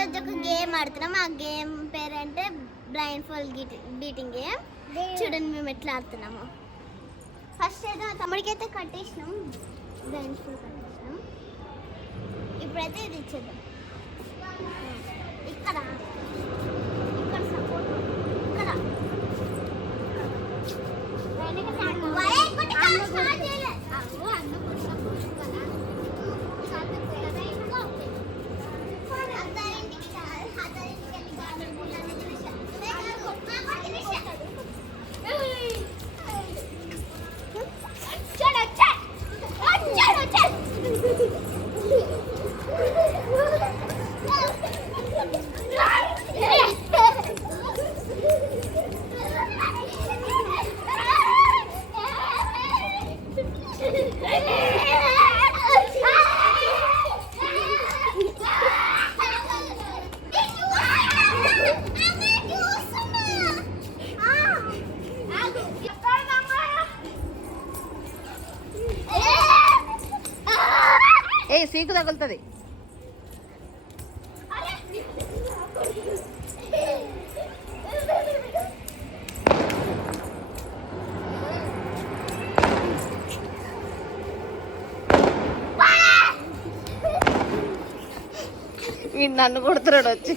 ఈరోజు ఒక గేమ్ ఆడుతున్నాం. ఆ గేమ్ పేరంటే బ్లైండ్ ఫోల్డ్ బీటింగ్ గేమ్. చూడండి మేము ఎట్లా ఆడుతున్నాము. ఫస్ట్ అయితే తమ్ముడికి అయితే కట్టేసినాం, బ్లైండ్ ఫోల్డ్ కట్టేసినాం. ఇప్పుడైతే ఇది ఇచ్చేద్దాం. ఇక్కడ ఇక్కడ సపోర్ట్ ఇక్కడ సీకు తగులుతుంది. నన్ను కొడుతున్నాడు వచ్చి.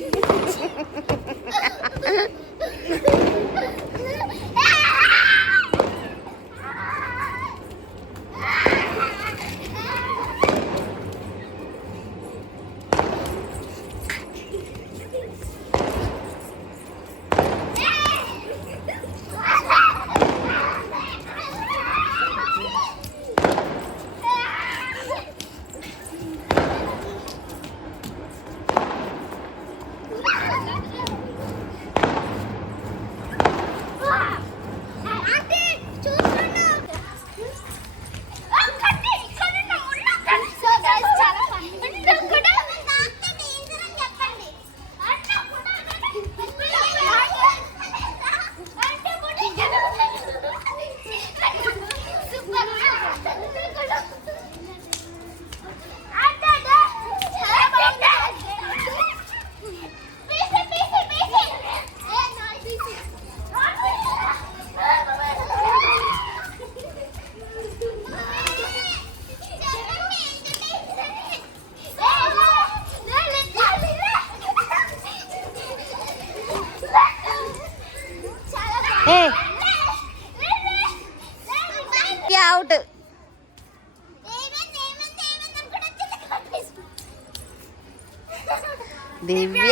అవుట్. దివ్య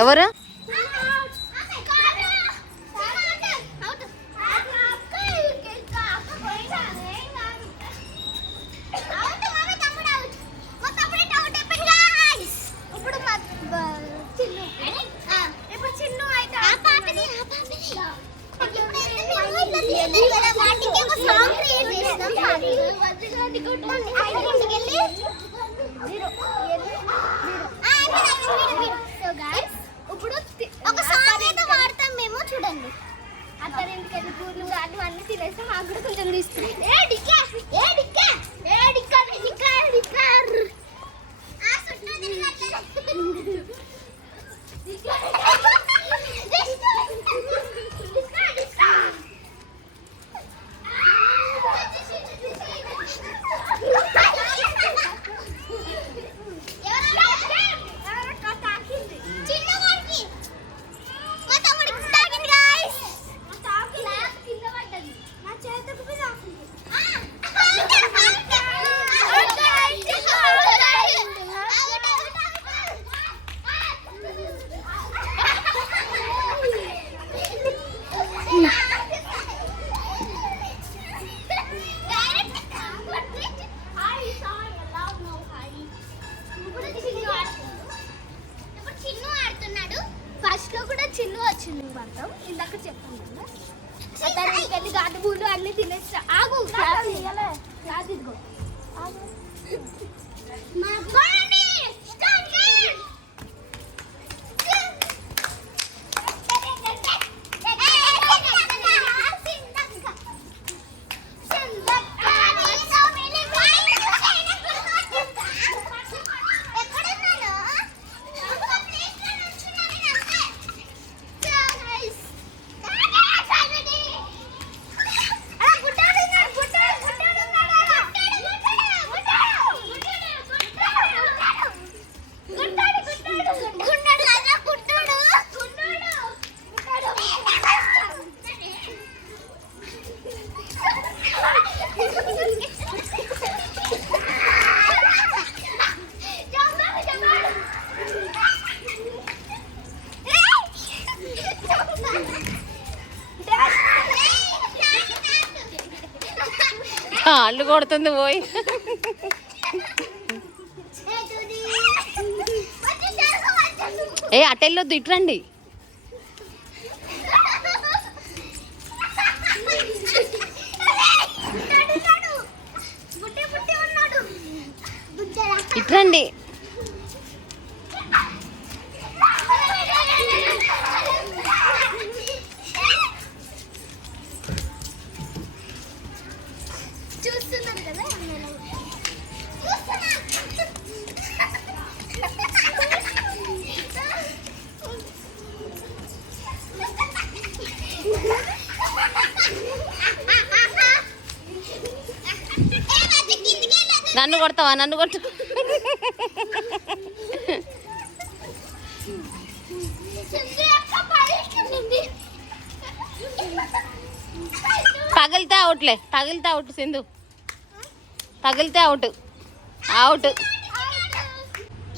ఎవరు? ఒక సాంగ్ అయితే వాడతాం మేము. చూడండి, అత్తరింటికి వెళ్ళి పూలు గాలి అన్ని తినేస్తే మాకు కూడా కొంచెం తీసుకుని ఇప్పుడు చిన్ను ఆడుతున్నాడు. ఫస్ట్ లో కూడా చిన్ను వచ్చింది మాత్రం ఇందాక చెప్పాను కదా. వెళ్ళి గాటు పూలు అన్ని తినేస్తా. ఆగు క్లాస్ ఇదిగో కాళ్ళు కొడుతుంది పోయి. ఏ అటెళ్ళొద్దు, ఇట్రండి. ఇట్రండి. చూస్తున్నారు కదా నన్ను కొడతావా? నన్ను కొట్టు. తగిలితే అవుట్లే, తగిలితే అవుట్. సింధు తగిలితే అవుట్. అవుట్.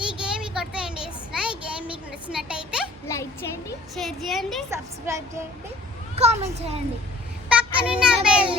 ఈ గేమ్ ఇక్కడితో ఎండ్ చేస్తున్నా. ఈ గేమ్ మీకు నచ్చినట్టయితే లైక్ చేయండి, షేర్ చేయండి, సబ్స్క్రైబ్ చేయండి, కామెంట్ చేయండి. పక్కనున్న బెల్